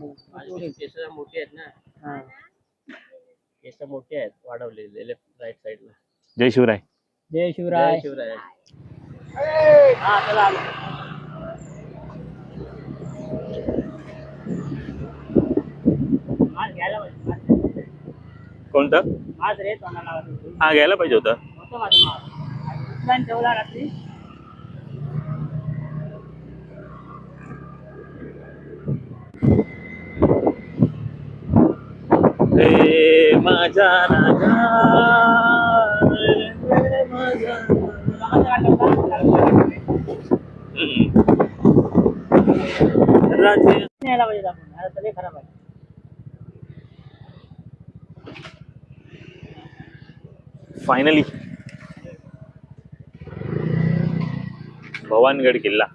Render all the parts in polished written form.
माझे केस मोठे आहेत ना. केस मोठे आहेत वाढवलेले लेफ्ट राईट साइडला. जय शिवराय. जय शिवराय. जय शिवराय. हा चला आलो. आज घ्यायला पाहिजे. कोणतं? आज रे तोंडाला हा घ्यायला पाहिजे होतं. होतं माझं माल. प्लॅन ठेवला रात्री. रे माझा राजा रे माझा राजे. न्यायला पाहिजे आपण. आता सगळे खराब आहे. फायनली भवानगड किल्ला.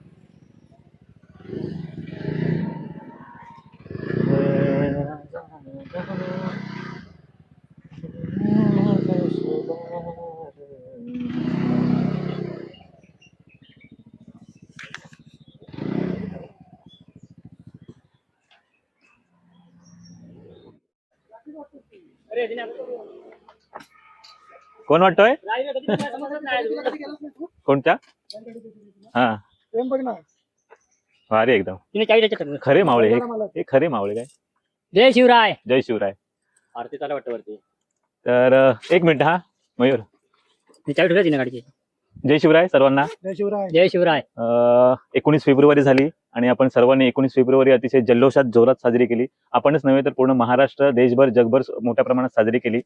अरे दिना कोण वाटतोय? कोणत्या? हा भारी एकदम. खरे मावळे हे खरे मावळे काय. जय शिवराय. जय शिवराय. आरती चालू वाटतं वरती. तर एक मिनिट हा मयूर. गाडीची. जय शिवराय सर्वांना. जय शिवराय. जय शिवराय. 19 फेब्रुवारी झाली आणि आपण सर्वांनी 19 फेब्रुवारी अतिशय जल्लोषात जोरात साजरी केली. आपणच नव्हे तर पूर्ण महाराष्ट्र, देशभर, जगभर मोठ्या प्रमाणात साजरी केली.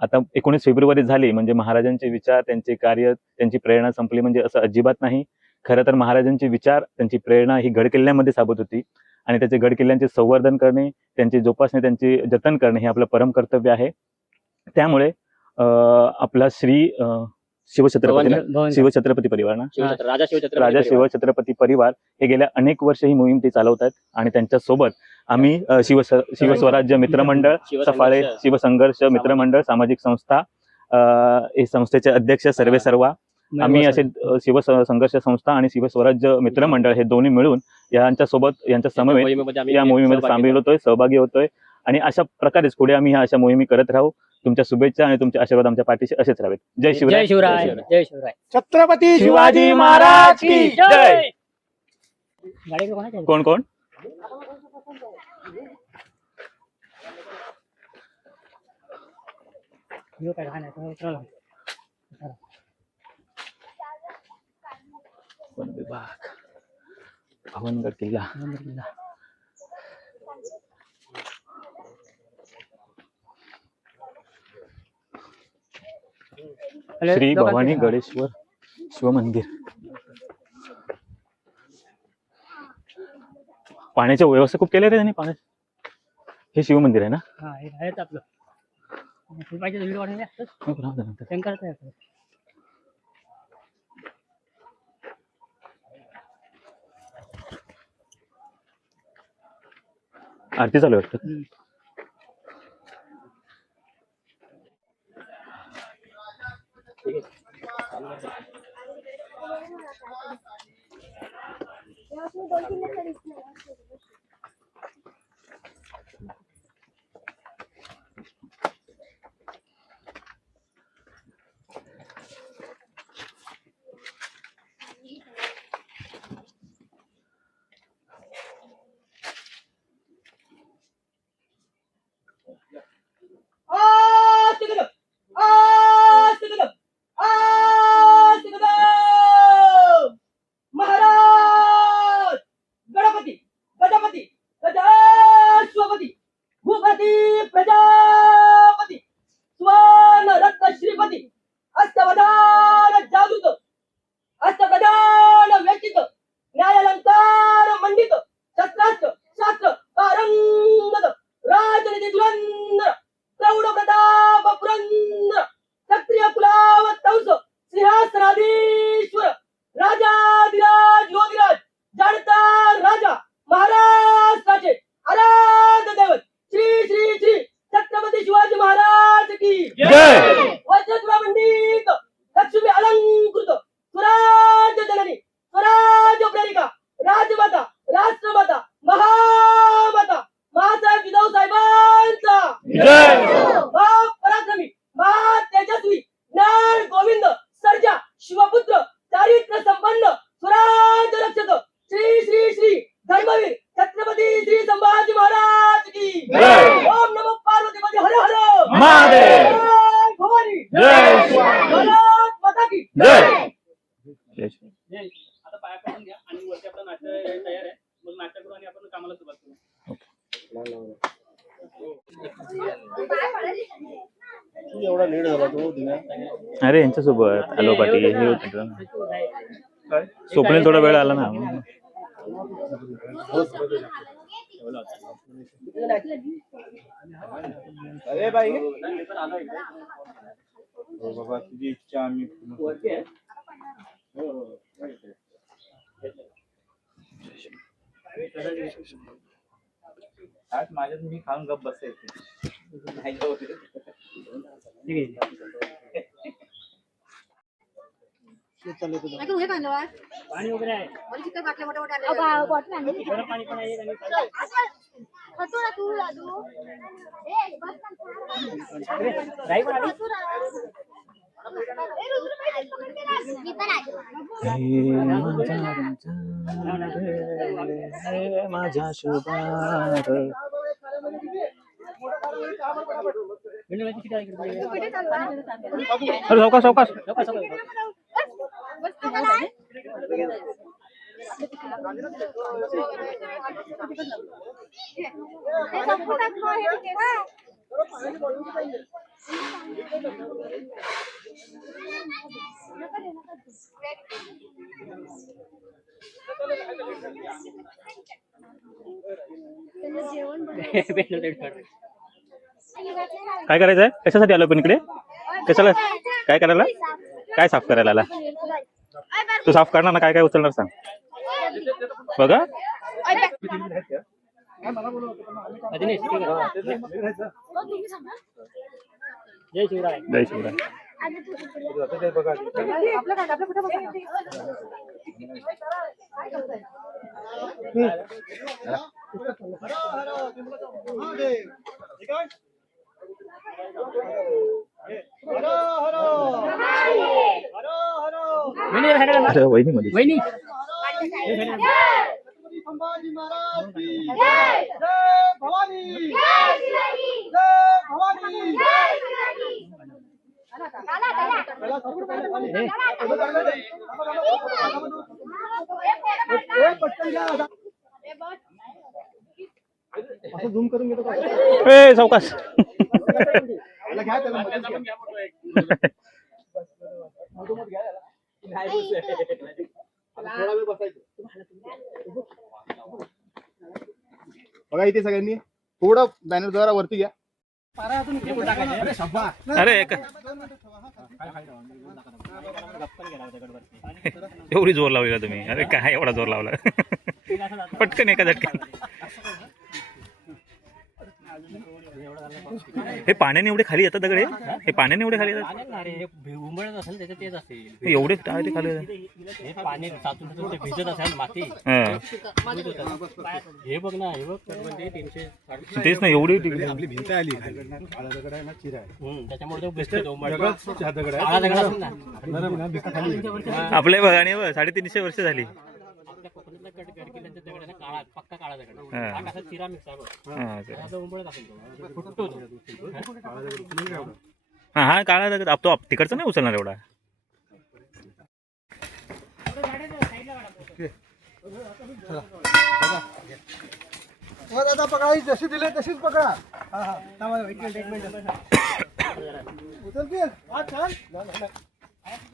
आता 19 फेब्रुवारी झाली म्हणजे महाराजांचे विचार, त्यांचे कार्य, त्यांची प्रेरणा संपली म्हणजे असं अजिबात नाही. खरं तर महाराजांचे विचार, त्यांची प्रेरणा ही गडकिल्ल्यांमध्ये साबत होती आणि त्याचे गडकिल्ल्यांचे संवर्धन करणे, त्यांची जोपासणे, त्यांचे जतन करणे हे आपलं परम कर्तव्य आहे. त्यामुळे आपला श्री शिवछत्रपती परिवार ना, राजा शिवछत्रपती परिवार हे गेल्या अनेक वर्ष ही मोहीम ते चालवत आहेत आणि त्यांच्या सोबत आम्ही शिवस्वराज्य मित्रमंडळ, सफाळे शिवसंघर्ष मित्रमंडळ, सामाजिक संस्था, हे संस्थेचे अध्यक्ष सर्वे सर्वा आम्ही असे शिवसंघर्ष संस्था आणि शिवस्वराज्य मित्रमंडळ हे दोन्ही मिळून यांच्या सोबत यांच्या समवेत या मोहिमेमध्ये सामील होतोय, सहभागी होतोय आणि अशा प्रकारेच पुढे आम्ही अशा मोहिमी करत राहू. तुमच्या शुभेच्छा आणि तुमचे आशीर्वाद आमच्या पाठीशी असेच राहावेत. जय शिवराय. जय शिवराय. जय शिवराय. छत्रपती शिवाजी महाराज की जय. कोण कोण? वन विभाग, भवानगड किल्ला. श्री भवानी गडेश्वर शिव मंदिर. पाण्याची व्यवस्था खूप केली रे त्यांनी. पाण्यात हे शिव मंदिर आहे ना. आपलं आरती चालू आहे वाटतं. महाराज गणपती गजपती गजाश्वपती भूपती प्रजापती स्वर्ण रत्न श्रीपती अष्टवधान जादूत अष्टप्रधान व्यक्तित न्यायालंकार मंडित शस्त्रास्त्र शास्त्र पारंगत राजनीती धुरंधर प्रौढ प्रताप पुरंदर क्षत्रिय कुलावतंस सिंहासनाधीश्वर राजाधिराज योगिराज जाणता राजा महाराष्ट्राचे आराध्य दैवत श्री श्री श्री छत्रपती जय ओम नमो पार्वती हर हर महादेव जय भवानी जय शिवाजी भारत माता की जय जय शिवाजी. आता पाया पडून घ्या आणि वरती आपला नाट्य तयार आहे. मग नाट्य करू आणि आपण कामाला सुरुवात करू. एवढा लेट झाला तो. अरे यांच्यासोबत आलो पाटील हे होतं ना. स्वप्नील थोडा वेळ आला ना. अरे बाई बाबा तुझी इच्छा आम्ही आज माझ्यात मी खाऊन गप बसायचे. पाणी वगैरे आहे. बरं पाणी पण आहे आणि राई पण आली. माझ्या शुभार अरे सावकाश सावकाश. काय करायचंय? कशासाठी आलो पण इकडे? कशाला काय करायला? काय साफ करायला आला? तू साफ करणार ना? काय काय उचलणार सांग बघा. जय शिवराय. जय शिवराय. अरे वहिनी मध्ये वहिनी संभाजी महाराज की जय जय भवानी जय भवानी झूम करून घेतो. ए सावकाश. बघा इथे सगळ्यांनी थोडं बॅनर जरा वरती घ्या. अरे एवढी जोर लावलेला तुम्ही? अरे काय एवढा जोर लावला? पटकन एका झटक्यात. हे पाण्याने एवढे खाली येतात दगडे? हे पाण्याने एवढे खाली येतात? उंबळत असेल त्याच्यात तेच असेल. एवढे ते खाली हे पाणी साचून ते भिजत असेल माती. हे बघ ना, हे बघ म्हणजे 300 तेच ना एवढी आपली भिंत आली काळा दगड आहे ना, चिरा आहे. त्याच्यामुळे तो भिजतो. दगड काळा दगड असेल ना. आपल्या बघाने 350 वर्ष झाली. आपल्या कोकणातला गडकिल्ल्यांचा दगड आहे ना, काळा पक्का काळा दगड. हा कसा चिरा मिक्स आहे. तो उंबळत असेल तो. फुटतो तो. हा हा काळा दगड तो तिकडचा नाही उचलणार एवढा. आता पकडा जशी दिले तशीच पकडा. उचलते हा छान.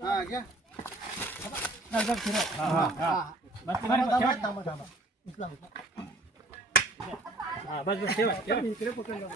हा घ्या. बस ठेवा इकडे पकडलं.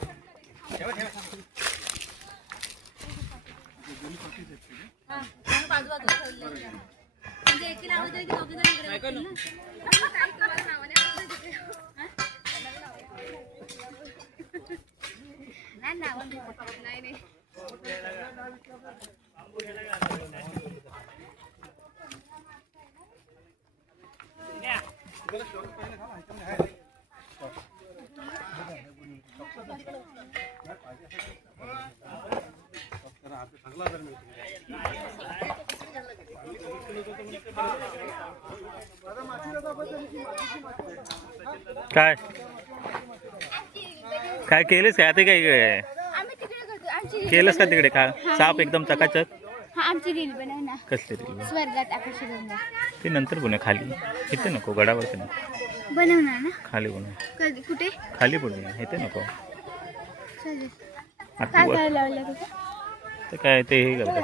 काय काय केलेस काय ते काय आम्ही तिकडे करतो आमची केलंस का तिकडे का साप एकदम चकाचक हा आमची रील बनव ना कसली रील स्वर्गात आकाशगंगा ते नंतर बनव खाली इथे नको गडावरती नको बनवणार ना खाली बनव कधी कुठे खाली बनव इथे नको चालेल आता काय वर- काय लावलं तुझं ते काय ते हे करतात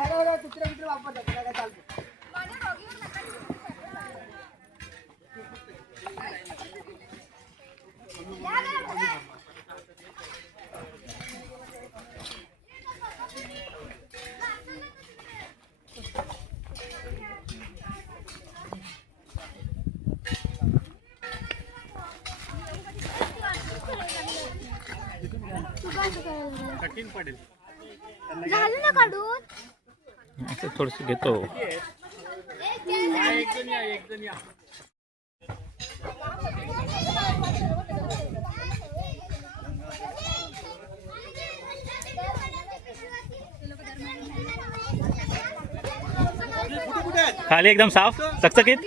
कठीण पडेल. झालं ना काढून असं थोडस घेतो एक जण या. खाली एकदम साफ चकचकीत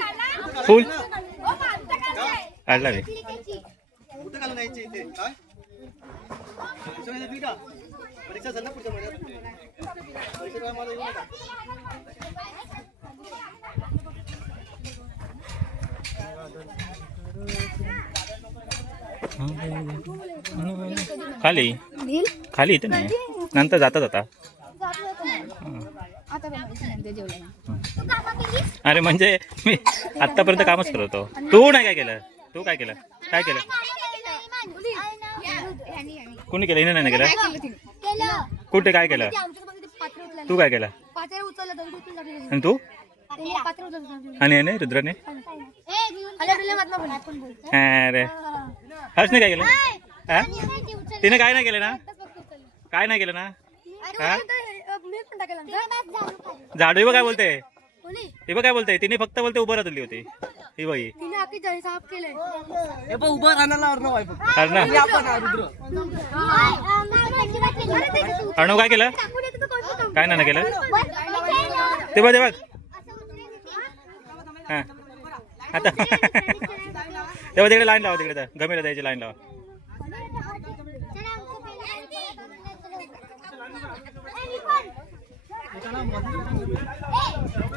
फुल काढला मी कुठं घालून यायचे इथे काय परीक्षा झाली ना पुढच्या महिन्यात परीक्षा काय मला येऊ नका खाली खाली इथे नाही नंतर जाता जाता आता बनवायचं नंतर जेवल्यानं अरे म्हणजे मी आतापर्यंत कामच करत होतो तू नाही काय केलं तू काय केलं काय केलं कोणी केलं हिने नाही केलं कुठे काय केलं तू काय केलं आणि तू आणि याने रुद्राने अरे हर्षने काय केलं हा तिने काय नाही केलं ना काय नाही केलं ना हा झाडू ही बघ काय बोलते ही बघ काय बोलते तिने फक्त बोलते उभं राहतली होती ही बाई उभं राहणार अर्णव काय केलं काय नाही केलं ते बघ हा आता तेव्हा तिकडे लाईन लावा तिकडे गमेला द्यायची लाईन लावा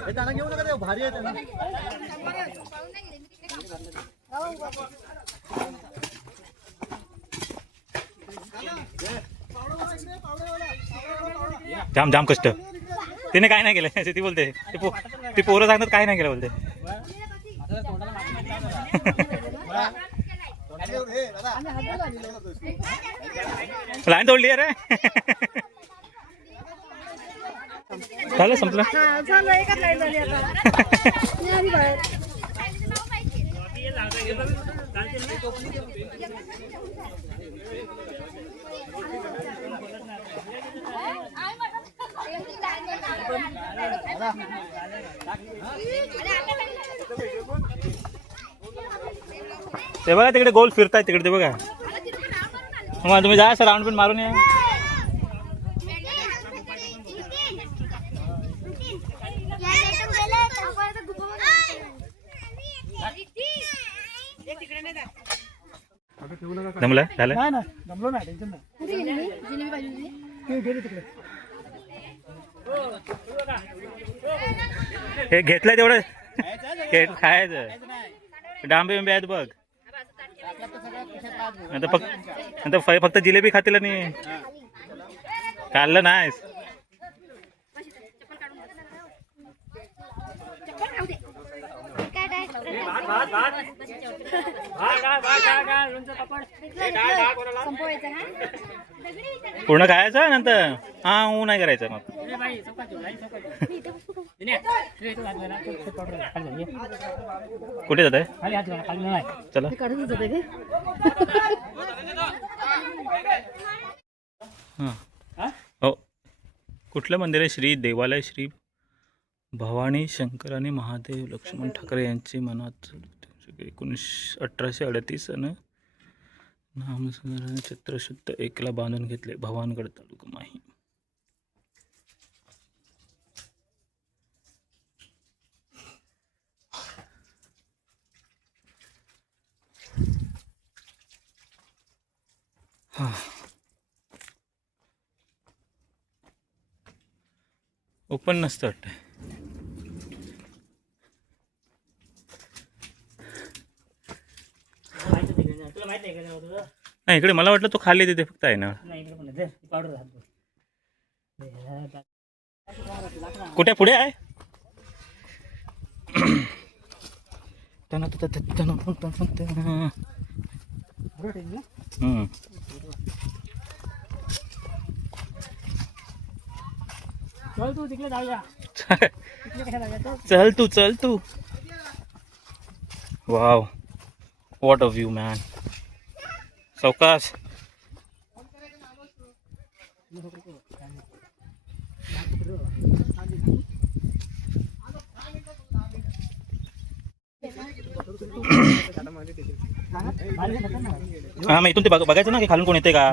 त्यांना घेऊ नका ते भारी आहे त्यांना जाम जाम कष्ट तिने काय नाही केलं ती बोलते ती पोरं सांगतात काय नाही केलं बोलते लाईन तोडली अरे झालं संपलं ते बघा तिकडे गोल फिरताय तिकडे ते बघा मग तुम्ही जा सर राऊंड पण मारून या जमलं झालं नाही ना जमलो नाही टेन्शन नाही ते गेले तिकडे हे घेतलंय तेवढं खायचं डांबे बिंबे आहेत बघ फक्त जिलेबी खातील आणि खाल्लं नाहीस पूर्ण खायचं नंतर हा ऊ नाही करायचं मग कुठे जात आहे चला हो कुठलं मंदिर आहे श्री देवालय श्री भवानी शंकर आणि महादेव लक्ष्मण ठाकरे यांची मनात 1838 नामस्मरण चित्रशुद्ध 1 बांधून घेतले भवानगड तालुका माही ओपन नसतं वाटतं. तुला माहिती आहे का तुझं? नाही इकडे मला वाटलं तो खाली तिथे फक्त आहे ना. नाही इकडे पण नाही. पावडर राहतो. कुठे पुढे आहे. चल तू तिकडे जाऊया. चल तू. Wow what a view man. सावकाश. हा मग इथून ते बघायचं ना की खालून कोण येते का.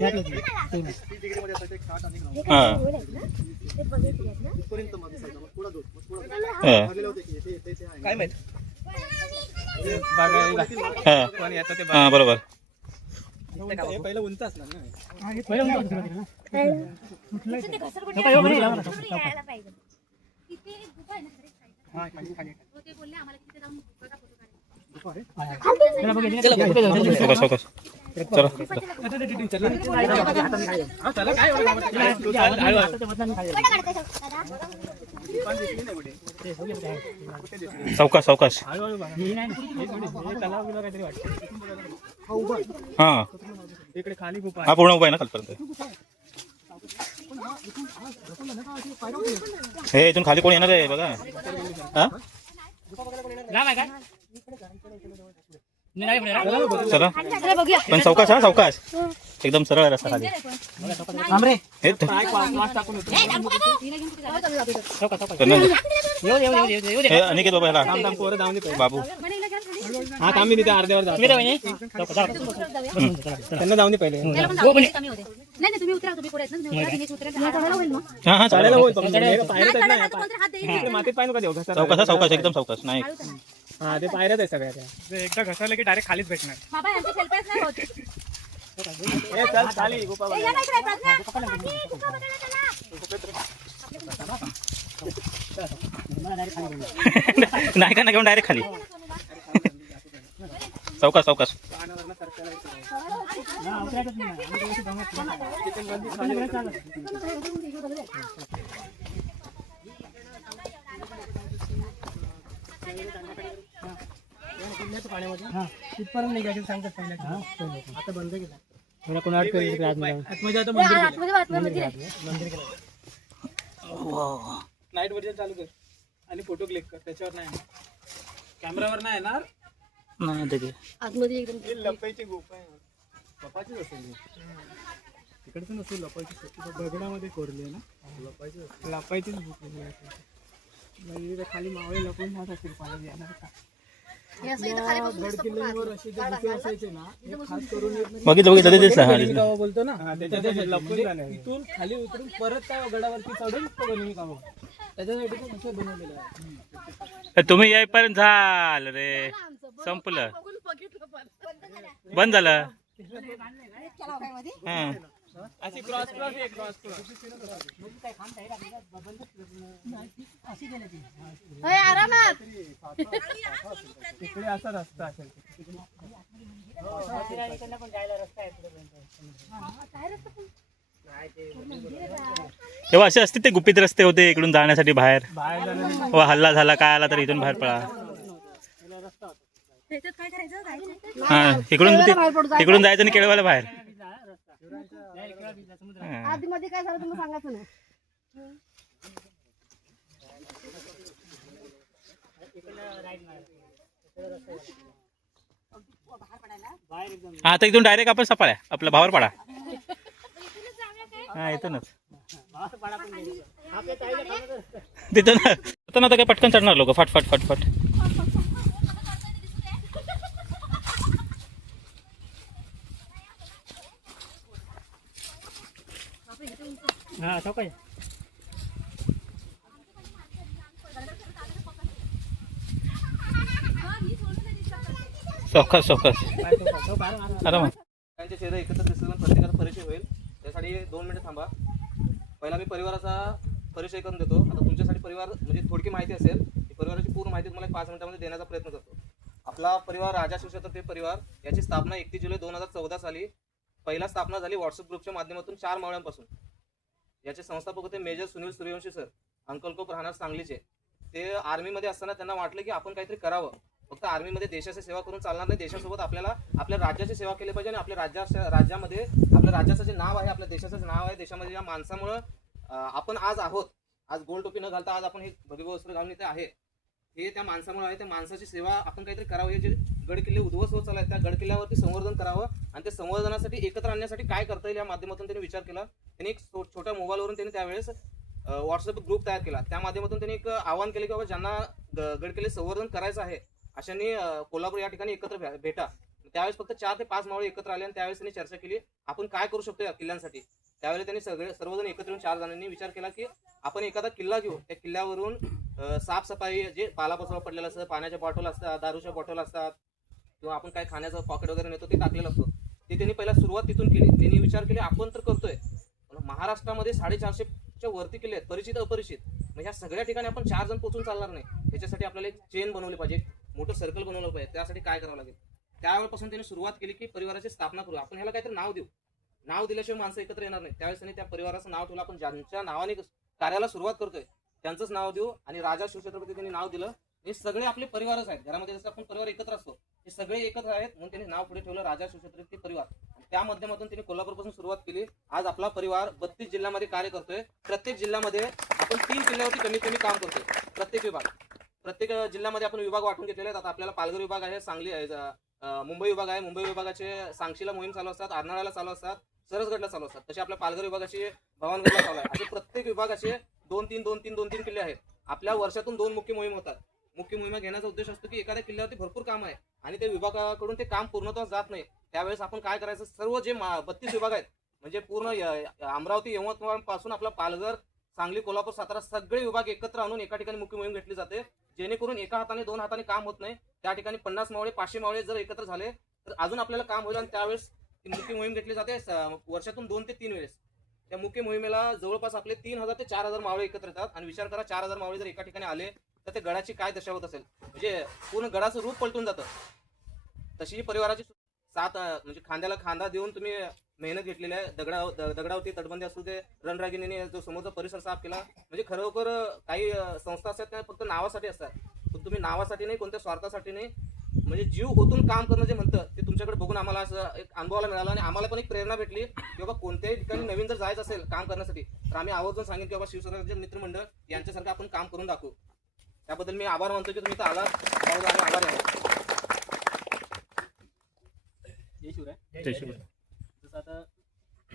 हा काय माहित हा बरोबर. पहिलं उंच असणार ना. सावकाश. चला सावकाश. हा इकडे खाली गुफा हा पूर्ण उभा आहे ना खालपर्यंत. हे इथून खाली कोण येणार आहे बघा. हा चला पण सावकाश. हा सावकाश एकदम सरळ आहे रस्ता खाली. हे अनिकेत बाबा ह्याला बाबू. हा थांब मी तिथे अर्ध्यावर जातो. त्यांना जाऊन दे पहिले. हा हा चालायला चालेल. होईल पण पायऱ्यात आहेत ना. मातीत पाय नका देऊ घसरला. सावकाश सावकाश एकदम सावकाश. नाही हा ते पायऱ्यात आहे सगळ्या त्या. एकदा घसरलं की डायरेक्ट खालीच भेटणार. ए, चल खाली गुफा बघायला. नाही का नाही घेऊन डायरेक्ट खाली. सावकाश. तिथपर्यंत निघायचं सांगतात पहिल्या. आता बंद केला. थोडा कोण अडकलं इकडे आतमध्ये जाऊन. आतमध्ये आता मंदिर केलं. नाईट व्हर्जन चालू कर आणि फोटो क्लिक कर. त्याच्यावर नाही येणार. कॅमेरावर नाही येणार. ही लपायची गुफा आहे. लपायचीच असेल. तिकडचं नसेल लपायची. दगडामध्ये कोरली ना. लपायचीच गुफा आहे. खाली मावळे लपून राहत असतील पाण्यात येणार का. गड किल्ल्यांवर असे जे गुफे असायचे ना, हे खास करून बघितलं ते दिसलं. गनिमी कावा बोलतो ना, त्याच्यासाठी लपून जाणे. इथून खाली उतरून परत त्या गडावरती चढून तो गनिमी कावा. त्याच्यासाठी पण असं बनवलेलं आहे. तुम्ही येईपर्यंत झालं रे. संपलं. बंद झालं. हा अशी क्रॉस तिकडे असा रस्ता असेल. तेव्हा असे असते ते गुपित रस्ते होते इकडून जाण्यासाठी बाहेर. व हल्ला झाला काय आला तर इथून बाहेर पडा. हा इकडून जायचं आणि केळवायला बाहेर. आतमध्ये काय झालं तुम्ही सांगायचं ना. आता इथून डायरेक्ट आपण सपाळ्या आपल्या भावर पडा. हा इथूनच तिथून आता काय पटकन चढणार लोक. फट. हा सावकाश. सावकाश आरामात. त्यांचे चेहरे एकत्र दिसले प्रत्येकाचा परिचय होईल. त्यासाठी 2 मिनिटं थांबा. पहिला मी परिवाराचा परिचय करून देतो. आता तुमच्यासाठी परिवार म्हणजे थोडकी माहिती असेल, ती परिवाराची पूर्ण माहिती तुम्हाला 5 मिनिटांमध्ये देण्याचा प्रयत्न करतो. आपला परिवार राजा शिवछत्रपती परिवार याची स्थापना 31 जुलै 2014 साली पहिला स्थापना झाली व्हॉट्सअप ग्रुपच्या माध्यमातून 4 मावळ्यांपासून. याचे संस्थापक होते मेजर सुनील सूर्यवंशी सर, अंकलकोप राहणार सांगलीचे. ते आर्मीमध्ये असताना त्यांना वाटलं की आपण काहीतरी करावं. फक्त आर्मीमध्ये देशाची सेवा करून चालणार नाही, देशासोबत आपल्याला आपल्या राज्याची सेवा केली पाहिजे. आणि आपल्या राज्यामध्ये आपल्या राज्याचं जे नाव आहे, आपल्या देशाचं नाव आहे, देशामध्ये या माणसामुळं आपण आज आहोत. आज गोल टोपी न घालता आज आपण हे भगवे वस्त्र घालून इथे आहे, हे त्या माणसामुळे आहे. त्या माणसाची सेवा आपण काहीतरी करावं. हे जे गड किल्ले उद्ध्वस्त होत चालले आहेत, त्या गड किल्ल्यावरती संवर्धन करावं. आणि ते संवर्धनासाठी एकत्र आणण्यासाठी काय करता येईल या माध्यमातून त्यांनी विचार केला. त्यांनी एक छोट्या मोबाईलवरून त्यांनी त्यावेळेस व्हॉट्सअप ग्रुप तयार केला. त्या माध्यमातून त्यांनी एक आवाहन केले की बाबा ज्यांना गड किल्ले संवर्धन करायचं आहे अशांनी कोल्हापूर या ठिकाणी एकत्र भेटा. त्यावेळेस फक्त 4 ते 5 मावळे एकत्र आले आणि त्यावेळेस त्यांनी चर्चा केली आपण काय करू शकतो या किल्ल्यांसाठी. त्यावेळेस त्यांनी सर्वजण एकत्र येऊन 4 जणांनी विचार केला की आपण एखादा किल्ला घेऊ, त्या किल्ल्यावरून साफसफाई, जे पालापाचोळा पडलेला असतं, पाण्याच्या बॉटल असतात, दारूच्या बॉटल असतात, किंवा आपण काय खाण्याचं पॉकेट वगैरे नेतो ते टाकलेलं असतो, ते त्यांनी पहिला सुरुवात तिथून केली. त्यांनी विचार केले आपण तर करतोय, पण महाराष्ट्रामध्ये 450च्या वरती किल्ले आहेत, परिचित अपरिचित. म्हणजे ह्या सगळ्या ठिकाणी आपण 4 जण पोहोचून चालणार नाही. त्याच्यासाठी आपल्याला एक चेन बनवली पाहिजे, मोठं सर्कल बनवलं पाहिजे. त्यासाठी काय करावं लागेल. त्यावेळेपासून त्यांनी सुरुवात केली की परिवाराची स्थापना करू, आपण ह्याला काहीतरी नाव देऊ. नाव दिल्याशिवाय माणसं एकत्र येणार नाही. त्यावेळेस त्यांनी त्या परिवाराचं नाव ठेवलं. आपण ज्यांच्या नावाने कार्याला सुरुवात करतोय त्यांचंच नाव देऊ आणि राजा शिवछत्रपती त्यांनी नाव दिलं. हे सगळे आपले परिवारच आहेत. घरामध्ये जसं आपण परिवार एकत्र असतो, हे सगळे एकत्र आहेत म्हणून त्यांनी नाव पुढे ठेवलं राजा शिवछत्रपती परिवार. त्या माध्यमातून त्यांनी कोल्हापूरपासून सुरुवात केली. आज आपला परिवार 32 जिल्ह्यामध्ये कार्य करतोय. प्रत्येक जिल्ह्यामध्ये आपण 3 किल्ल्यावरती कमीत कमी काम करतोय. प्रत्येक जिल्ह्यामध्ये आपण विभाग वाटून घेतलेले आहेत. आता आपल्याला पालघर विभाग आहे, सांगली मुंबई विभाग आहे. मुंबई विभागाचे सांगशीला मोहीम चालू असतात, अर्नाळ्याला चालू असतात, सरसगडला चालू असतात. तसे आपल्या पालघर विभागाची भवानगडला चालू आहे. असे प्रत्येक विभागाचे 2-3 किल्ले आहेत. आपल्या वर्षातून 2 मुख्य मोहीम होतात. मुख्य मोहिमा घेण्याचा उद्देश असतो की एखाद्या किल्ल्यावरती भरपूर काम आहे आणि ते विभागाकडून ते काम पूर्णत्वास जात नाही. त्यावेळेस आपण काय करायचं, सर्व जे 32 विभाग आहेत म्हणजे पूर्ण अमरावती यवतमाळ पासून आपला पालघर, सांगली, कोल्हापूर, सातारा सगळे विभाग एकत्र आणून एका ठिकाणी मुख्य मोहीम घेतली जाते. जेणेकरून एका हाताने 2 हाताने काम होत नाही. त्या ठिकाणी 50 मावळे 500 मावळे जर एकत्र झाले तर अजून आपल्याला काम होईल. आणि त्यावेळेस मुख्य मोहीम घेतली जाते वर्षातून 2 ते 3 वेळेस. त्या मुख्य मोहिमेला जवळपास आपले 3000 ते 4000 मावळे एकत्र येतात. आणि विचार करा 4000 मावळे जर एका ठिकाणी आले तर ते गडाची काय दशा होत असेल, म्हणजे पूर्ण गडाचं रूप पलटून जातं. तशी परिवाराची साथ म्हणजे खांद्याला खांदा देऊन तुम्ही मेहनत घेतलेली आहे. दगडावरती तटबंदी असू दे, रणरागिणीने जो समोरचा परिसर साफ केला. म्हणजे खरोखर काही संस्था असतात त्या फक्त नावासाठी असतात, पण तुम्ही नावासाठी नाही, कोणत्या स्वार्थासाठी नाही, म्हणजे जीव ओतून काम करणं जे म्हणतं ते तुमच्याकडे बघून आम्हाला असं एक अनुभवाला मिळाला. आणि आम्हाला पण एक प्रेरणा भेटली की बाबा कोणत्याही ठिकाणी नवीन जर जायचं असेल काम करण्यासाठी तर आम्ही आवर्जून सांगेन की बाबा शिवसंग्रामचे मित्रमंडळ यांच्यासारखं आपण काम करून दाखवू. त्याबद्दल मी आभार मानतो की तुम्ही इथं आला. आम्ही आभार आहे. जय शिवराय. जय शिवराय. जसं आता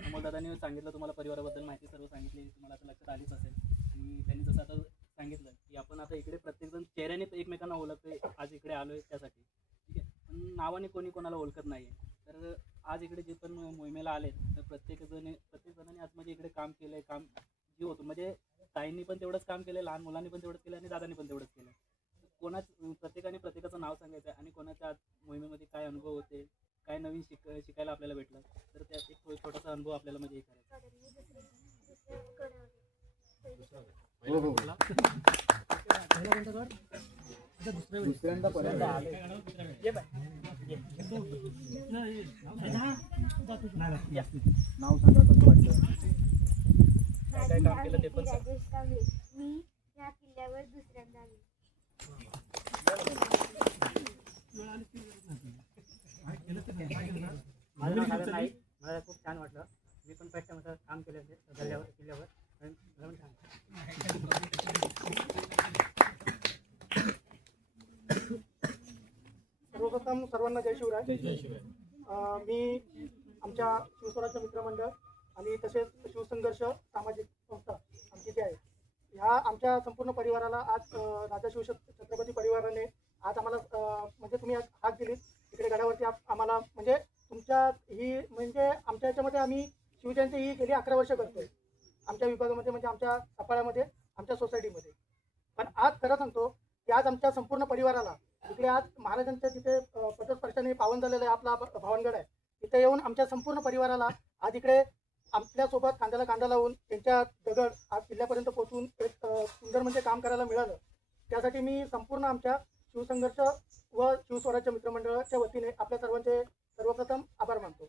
अमोलदादांनी सांगितलं, तुम्हाला परिवाराबद्दल माहिती सर्व सांगितली, तुम्हाला आता लक्षात आलीच असेल. आणि त्यांनी जसं आता सांगितलं की आपण आता इकडे प्रत्येकजण चेहऱ्याने एकमेकांना ओळखतोय, आज इकडे आलोय त्यासाठी, ठीक आहे. पण नावाने कोणी कोणाला ओळखत नाही आहे. तर आज इकडे जे पण मोहिमेला आलेत तर प्रत्येक जणांनी आज म्हणजे इकडे काम केलंय, काम जीव होतो. म्हणजे ताईंनी पण तेवढंच काम केलं, लहान मुलांनी पण तेवढंच केलं आणि दादांनी पण तेवढंच केलं. प्रत्येकाने प्रत्येकाचं नाव सांगायचं आणि कोणाच्या आज मोहिमेमध्ये काय अनुभव होते, काय नवीन शिकायला आपल्याला भेटलं, तर त्यात एक छोटासा अनुभव आपल्याला म्हणजे हे करायचा. नाव सांगा कसं वाटलं. काय काम केलं ते पण सांग. मी या किल्ल्यावर दुसऱ्यांदा आले. माझं नाव सागर नाईक. मला खूप छान वाटलं. मी पण फर्स्ट टाइम काम केलं किल्ल्यावर सर्वप्रथम सर्वांना जय शिवराय. मी आमच्या शिवस्वराज्य मित्रमंडळ आणि तसेच शिवसंघर्ष सामाजिक संस्था आमची जी आहे, ह्या आमच्या संपूर्ण परिवाराला आज राजा शिवछत्रपती परिवाराने आज आम्हाला म्हणजे तुम्ही आज हाक दिलीत इकडे गडावरती आम्हाला, म्हणजे तुमच्या ही म्हणजे आमच्या याच्यामध्ये आम्ही शिवजयंती ही गेली 11 वर्ष करतोय आमच्या विभागामध्ये, म्हणजे आमच्या सफाळ्यामध्ये, आमच्या सोसायटीमध्ये. पण आज खरं सांगतो की आज आमच्या संपूर्ण परिवाराला इकडे आज महाराजांच्या तिथे पटस्पर्शाने पावन झालेलं आहे आपला भवानगड आहे, तिथे येऊन आमच्या संपूर्ण परिवाराला आज इकडे आपल्यासोबत कांद्याला कांदा लावून त्यांच्या दगड आज किल्ल्यापर्यंत पोहोचून एक सुंदर म्हणजे काम करायला मिळालं. त्यासाठी मी संपूर्ण आमच्या शिवसंघर्ष व शिवस्वराज्य मित्रमंडळाच्या वतीने आपल्या सर्वांचे सर्वप्रथम आभार मानतो.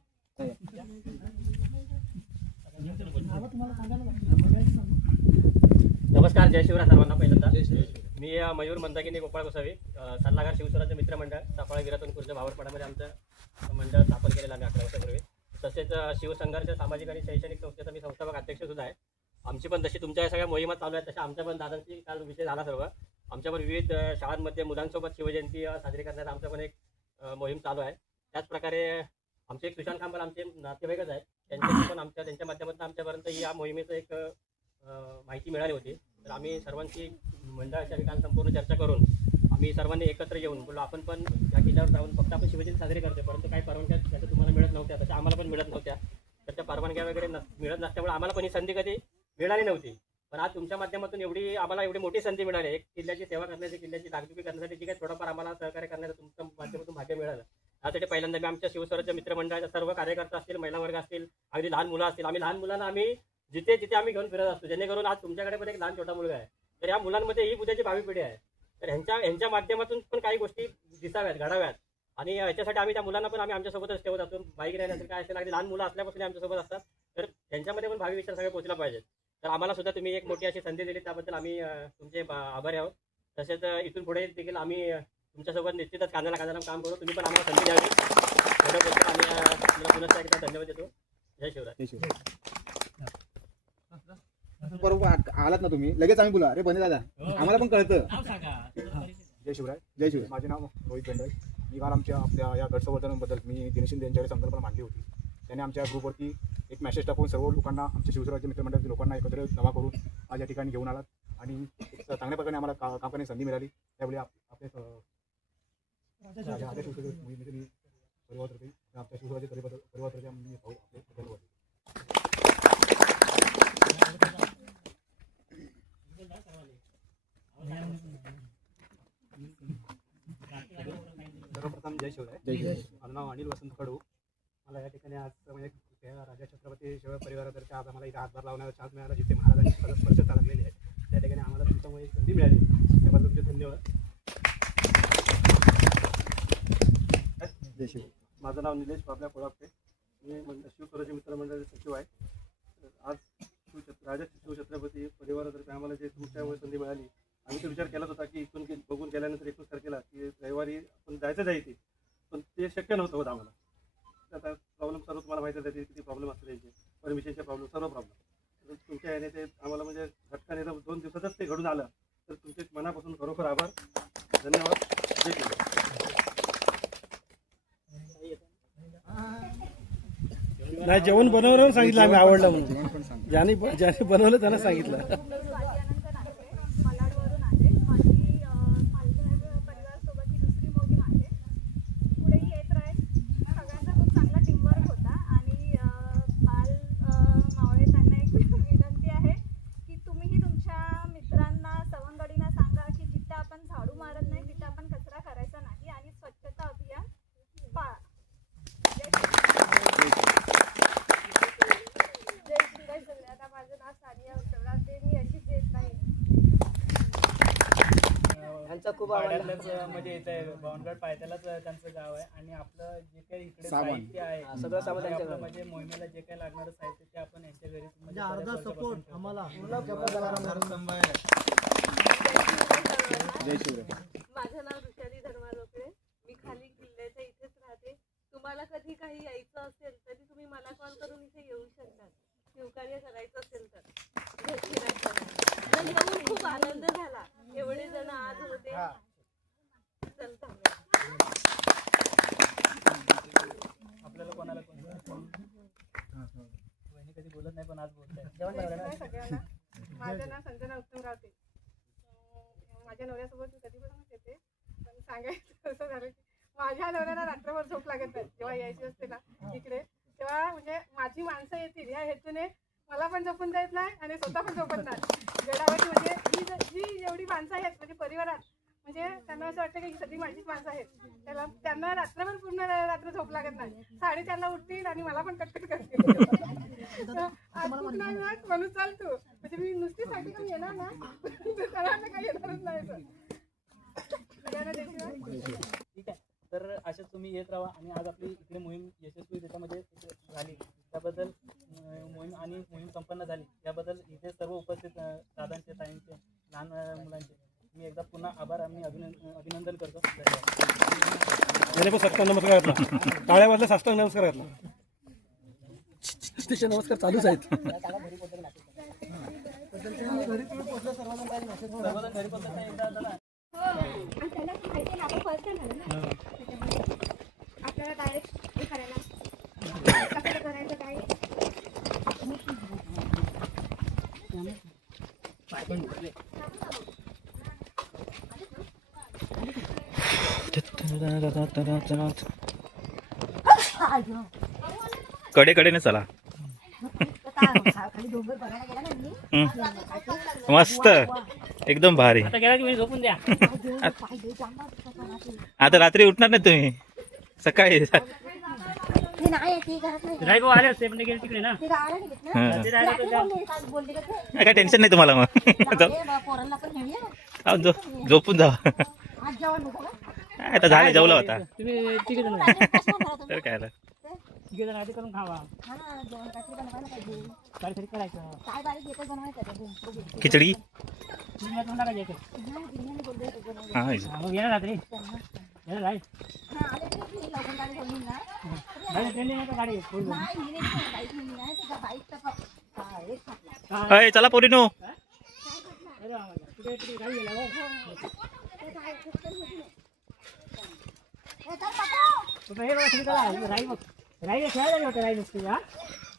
नमस्कार, जय शिवराय सर्वांना. पहिल्यांदा मी मयूर मंदाकिनी गोपाळ गोसावी, सल्लागार शिवस्वराज्य मित्रमंडळ साफाळा विरातून खुर्द भावरपाड्यामध्ये आमचं मंडळ स्थापन केलेलं आहे 11 वर्षापूर्वी. तसेच शिवसंघर्ष सामाजिक आणि शैक्षणिक संस्थेचा मी संस्थापक अध्यक्ष सुद्धा आहे. आमची पण जशी तुमच्या सगळ्या मोहिमा चालू आहेत तशा आमच्या पण दादांची काल विषय झाला सर्व. आमच्या पण विविध शाळांमध्ये मुलांसोबत शिवजयंती साजरी करण्याचा आमचा पण एक मोहीम चालू आहे. त्याचप्रकारे आमचे एक सुशांत खांबाल आमचे नातेवाईकच आहेत, त्यांच्याशी पण त्यांच्या माध्यमातून आमच्यापर्यंत या मोहिमेचं एक माहिती मिळाली होती. तर आम्ही सर्वांची मंडळाच्या ठिकाणी संपूर्ण चर्चा करून आम्ही सर्वांनी एकत्र येऊन बोललो आपण पण या किल्ल्यावर जाऊन फक्त आपण शिवजयंती साजरी करतो, परंतु काही परवानग्या त्याच्या तुम्हाला मिळत नव्हत्या, तशा आम्हाला पण मिळत नव्हत्या. तर त्या परवानग्या वगैरे मिळत नसल्यामुळे आम्हाला पण ही संधी कधी मिळाली नव्हती. पण आज तुमच्या माध्यमातून आम्हाला एवढी मोठी संधी मिळाली. एक किल्ल्याची सेवा करण्याची, किल्ल्याची डागडुगी करण्यासाठी जी काही थोडंफार आम्हाला सहकार्य करण्याचं तुमच्या माध्यमातून भाग्य मिळालं. त्यासाठी पहिल्यांदा मी आमच्या शिवस्वराज्य मित्रमंडळाच्या सर्व कार्यकर्ता असतील, महिला वर्ग असतील, अगदी लहान मुलं असतील, आम्ही लहान मुलांना जिथे जिथे आम्ही घेऊन फिरत असतो, जेणेकरून आज तुमच्याकडे पण एक लहान छोटा मुलगा आहे. तर या मुलांमध्ये ही उद्याची भावी पिढी आहे. तर ह्यांच्या माध्यमातून पण काही गोष्टी दिसाव्यात, घडाव्यात. आणि याच्यासाठी आम्ही त्या मुलांना पण आम्ही आमच्यासोबतच ठेवत असतो. बाईक राहण्याचं काय असेल, अगदी लहान मुलं असल्यापासून आमच्यासोबत असतात. तर त्यांच्यामध्ये पण भावी विचार सगळे पोहोचला पाहिजेत. तर आम्हाला सुद्धा तुम्ही एक मोठी अशी संधी दिली, त्याबद्दल आम्ही तुमचे आभारी आहोत. तसेच इथून पुढे देखील आम्ही तुमच्यासोबत निश्चितच कांद्याला काम करू. तुम्ही पण आम्हाला संधी द्यावी. त्याबद्दल आम्ही तुम्हाला पुन्हा एकदा धन्यवाद देतो. जय शिवराय. बरोबर आलात ना तुम्ही, लगेच आम्ही बोला, अरे बने दादा आम्हाला पण कळतं. जय शिवराय. जय शिवराय. माझे नाव रोहित बेंडल. मी काल आपल्या या गडसंवर्धनाबद्दल मी दिनेश शिंदे यांच्याकडे संकल्पना मांडली होती. त्याने आमच्या ग्रुपवरती एक मेसेज टाकून सर्व लोकांना, आमच्या शिवस्वराज्य मित्रमंडळातील लोकांना एकत्र जमा करून आज या ठिकाणी घेऊन आलात आणि चांगल्या प्रकारे आम्हाला काम करण्याची संधी मिळाली. त्यावेळी आपले राजा शिवसेनेचे मी परिवारतर्फे आपल्या शिवस्वराज्य परिवारतर्फे आम्ही आपले धन्यवाद. सर्वप्रथम जय शिवराय. जय शिवराय. माझं नाव अनिल वसंत कडू. मला या ठिकाणी आज म्हणजे राजा छत्रपती शिवाजी परिवारातर्फे आज आम्हाला इथे हातभार लावण्याचा चान्स मिळाला, जिथे महाराजांची स्पर्श लागलेली आहे. त्या ठिकाणी आम्हाला तुमच्यामुळे एक संधी मिळाली, त्याबद्दल तुमचे धन्यवाद. जय शिवराय. माझं नाव निलेश बाबल्या कोळापटे. मी शिवस्वराज्य मित्रमंडळाचे सचिव आहे. आज राजा शिवछत्रपती परिवारातर्फे आम्हाला जे तुमच्यामुळे संधी मिळाली, आम्ही तो विचार केलाच होता की इथून बघून गेल्यानंतर 21 तारखेला की रविवारी आपण जायचं आहे, पण ते शक्य नव्हतं होत आम्हाला. आता प्रॉब्लेम सर्व तुम्हाला माहिती आहे, किती प्रॉब्लेम असतो त्यांचे, परमिशनचे प्रॉब्लेम, सर्व प्रॉब्लेम. तुमच्या याने ते आम्हाला म्हणजे झटकाने 2 दिवसातच ते घडून आलं. तर तुमचे मनापासून खरोखर आभार, धन्यवाद. जय शिवराय. नाही, जेवण बनवल्यावर सांगितलं आम्ही आवडलं म्हणून. ज्याने बनवलं त्यांना सांगितलं. म्हणजे इथे बावनगड पायथ्यालाच त्यांचं गाव आहे आणि आपलं जे काही इकडे साहित्य आहे सगळं सामान म्हणजे मोहिमेला जे काही लागणारं साहित्य ते आपण यांच्या घरी म्हणजे अर्धा सपोर्ट आम्हाला. जय शिवराय. माझं नाव ऋषाली धर्मा लोकळे. मी खाली किल्ल्याच्या इथेच राहते. तुम्हाला कधी काही यायचं असेल तरी तुम्ही मला कॉल करून इथे येऊ शकता. शिवकार्य करायचं असेल तर खूप आनंद झाला. एवढे जण आज होते. आपल्याला कोणाला कधी बोलत नाही, पण आज बोलताय. सगळ्यांना माझं नाव संजना उत्तम रावते. माझ्या नवऱ्यासोबत मी कधी पण येते, पण सांगायचं असं झालं की माझ्या नवऱ्याला रात्रभर झोप लागत नाही. जेव्हा यायची असते ना इकडे, तेव्हा म्हणजे माझी माणसं येतील या हेतूने मला पण झोपून जात नाही आणि स्वतः पण झोपत नाही. गडावरची म्हणजे जी जेवढी माणसं आहेत म्हणजे परिवारात, म्हणजे त्यांना असं वाटतं की सगळी माझीच माणसं आहेत. त्यांना रात्रभर पूर्ण रात्र झोप लागत नाही. 4:30ला उठतील आणि मला पण कटकट करतील. त्याने पण साष्टांग नमस्कार घातला. टाळ्या वाजल्या साष्टांग नमस्कार घातला. तिचे नमस्कार चालूच आहेत. आपल्याला डायरेक्ट हे करायला कसं करायचं काय कडेने चला. मस्त एकदम भारी. आता गेला की मी झोपून द्या. आता रात्री उठणार नाही तुम्ही, सकाळी. रायगो आले असते पण ते गेले तिकडे ना. काय टेन्शन नाही तुम्हाला. मग झोपून जा. आता झाले जेवला होता तुम्ही तिघे जण तर काय आलं. तिघे जण आधी करून खावा. काहीतरी करायचं. खिचडी. हा मग येणार रात्री येणार राहील. अय चला पोरीनो.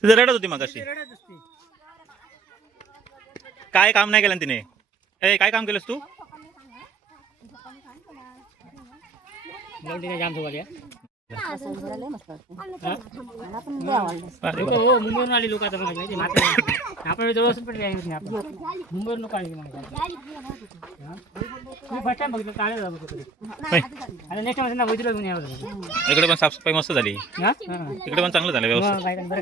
तुझं रडत होती मग अशी. काय काम नाही केलं तिने. ए काय काम केलंस तू. जाम झोपा अरे वा. हो मुंबईवरून आली लोक आता माहिती आपण जवळ असून पण मुंबईवरून लोक आली फर्स्ट टाइम बघितलं काळे आता नेक्स्ट टाइम वैदिला घेऊन यावं. इकडे पण साफसफाई मस्त झाली. इकडे पण चांगलं झालं व्यवस्थित. बरं